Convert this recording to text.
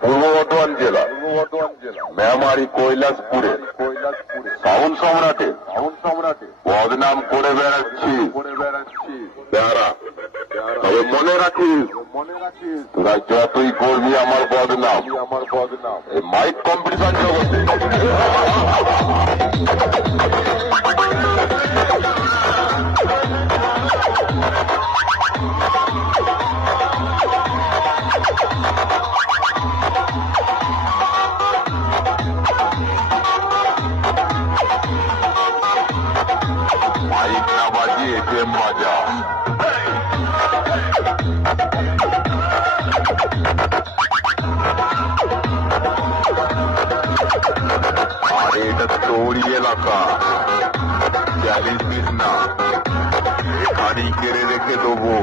পূর্ব বর্ধমান জেলা। মেমারি কৈলাসপুরে। সাউন সম্রাটে। বদনাম করে বেড়াচ্ছি। যারা তবে মনে রাখিস তোরা যতই করবি আমার বদনাম। আমার বদনাম। এই মাইক কম্পিটিশন জগতে। বাজা আরে এটা তোরই এলাকা চ্যালেঞ্জ না এখানেই কেড়ে রেখে দেবো